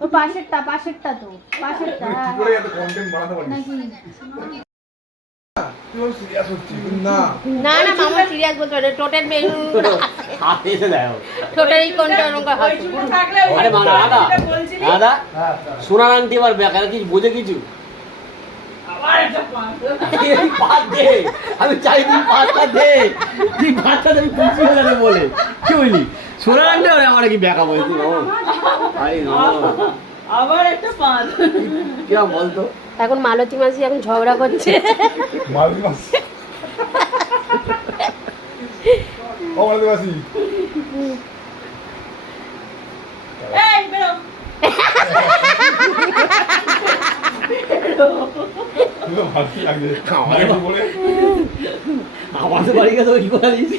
ও পাশেরটা তো পাশেরটা নাকি না না না মামা সিরিয়াস বলতে পারে টোটাল হাতে এসে দেয় টোটালি কোনটা ওরকম হাসি আরে মা দাদা দাদা সোনার আংটি আবার বেকার কিছু বোঝে কিছু পাঁচ দে আমি চাই তুই পাঁচটা দে তুই পাঁচটা দেবি খুশি হয়ে যাবে বলে কি বলি সোনার আংটি আমার কি বেকা বলছি না আরে না আবার একটা পাঁচ কিরম বলতো এখন মালতী মাসি এখন ঝগড়া করছে মালতি মাসি ও মালতি মাসি এই বেরো তুই তো ভালো লাগে আমাদের বাড়ি গেছে কি করে দিস